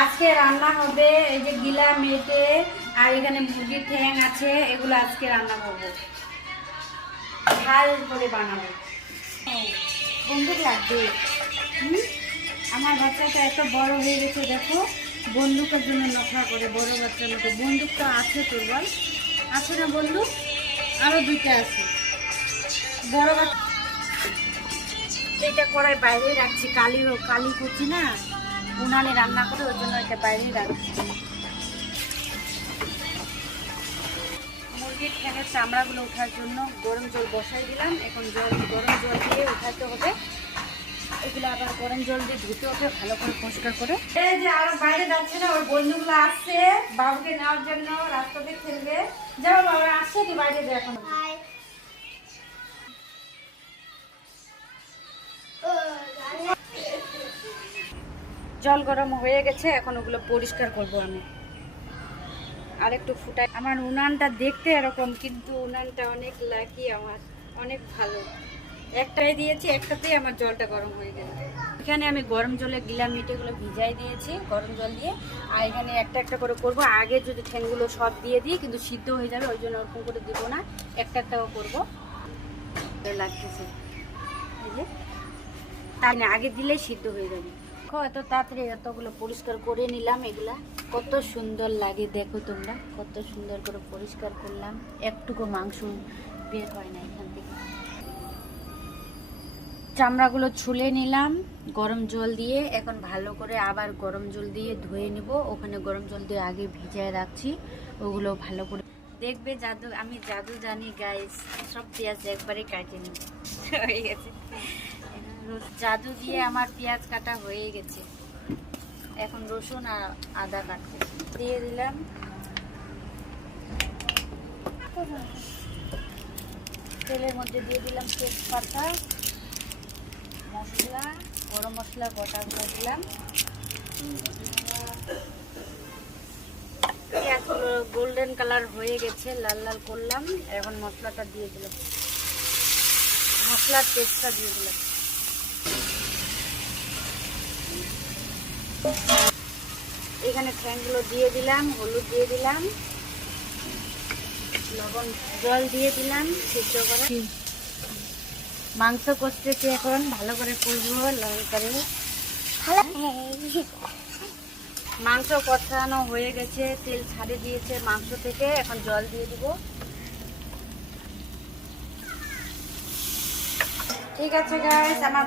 আজকে রান্না হবে এই যে গিলা মেটে আর এখানে মুরগির ঠ্যাং আছে, এগুলো আজকে রান্না করবো, ঝাল করে বানাবো। বন্দুক লাগবে। আমার বাচ্চাটা এত বড় হয়ে গেছে, দেখো বন্দুকের জন্য নখরা করে, বড় বাচ্চার মতো। বন্দুকটা আছে তোর, বল আছে না বন্দুক? আরো দুইটা আছে বড় বাচ্চা। এটা কড়াই বাইরে রাখছি, কালি করছি না, উনানে রান্না করে, ওই জন্য এটা বাইরে রাখছি। মুরগির ঠ্যাঙের চামড়াগুলো ওঠার জন্য গরম জল বসাই দিলাম। এখন গরম জল দিয়ে উঠাতে হবে। এগুলো আবার গরম জল দিয়ে ধুতে হবে ভালো করে, পরিষ্কার করে। এই যে আরো বাইরে যাচ্ছে না, ওর বন্ধুগুলো আসছে বাবুকে নেওয়ার জন্য, রাস্তাতে খেলবে। যাও বাবা, আসছে কি বাইরে যায় এখন। জল গরম হয়ে গেছে, এখন ওগুলো পরিষ্কার করব আমি। আর একটু ফুটাই। আমার উনানটা দেখতে এরকম, কিন্তু উনানটা অনেক লাকি, আমার অনেক ভালো। একটাই দিয়েছি, একটাতেই আমার জলটা গরম হয়ে গেল। এখানে আমি গরম জলে গিলা মিটেগুলো ভিজাই দিয়েছি গরম জল দিয়ে। আর এখানে একটা একটা করে করব। আগে যদি ঠ্যাংগুলো সব দিয়ে দিই কিন্তু সিদ্ধ হয়ে যাবে, ওই জন্য ওরকম করে দিব না, একটা একটাও করবো। লাগতেছে তাই না, আগে দিলেই সিদ্ধ হয়ে যাবে। এত তাড়াতাড়ি এতগুলো পরিষ্কার করে নিলাম। এগুলা কত সুন্দর লাগে দেখো তোমরা, কত সুন্দর করে পরিষ্কার করলাম। একটুকু মাংস বের হয় না এখান থেকে। চামড়াগুলো ছুলে নিলাম গরম জল দিয়ে। এখন ভালো করে আবার গরম জল দিয়ে ধুয়ে নিব। ওখানে গরম জল দিয়ে আগে ভিজায় রাখছি, ওগুলো ভালো করে দেখবে। আমি জাদু জানি গাইস, সব পেঁয়াজ একবারে কাটে নিব হয়ে গেছে। জাদু দিয়ে আমার পেঁয়াজ কাটা হয়ে গেছে। এখন রসুন আর আদা কাটতে দিয়ে দিলাম। তেলের মধ্যে দিয়ে দিলাম তেজপাতা, মশলা, গরম মশলা গোটাগুলো দিলাম। পেঁয়াজগুলো গোল্ডেন কালার হয়ে গেছে, লাল লাল করলাম। এখন মশলাটা দিয়ে দিলাম, মশলার পেস্টটা দিয়ে দিলাম। এখানে ঠ্যাংগুলো দিয়ে দিলাম, হলুদ দিয়ে দিলাম, লবণ, জল দিয়ে দিলাম সিদ্ধ করা। মাংস কষতেছি এখন, ভালো করে কষবো লঙ্কারে। মাংস কষানো হয়ে গেছে, তেল ছাড়ে দিয়েছে মাংস থেকে। এখন জল দিয়ে দিব। ঠিক আছে গাইস, আমার